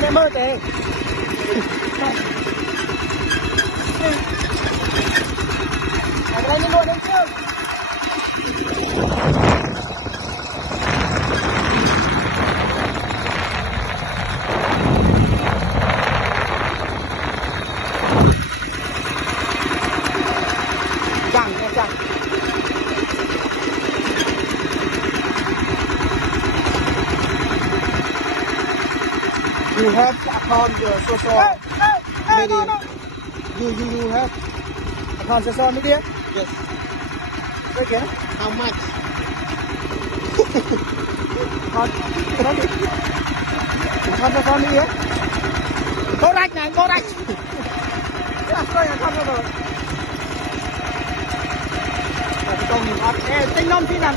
nên mơ thế đây đi luôn đấy chứ chẳng chẳng you have account social media. You have account social media? Yes. Okay. How much? Account social media? Có rách này, có rách. Tôi account rồi. Công tính năm tí nào.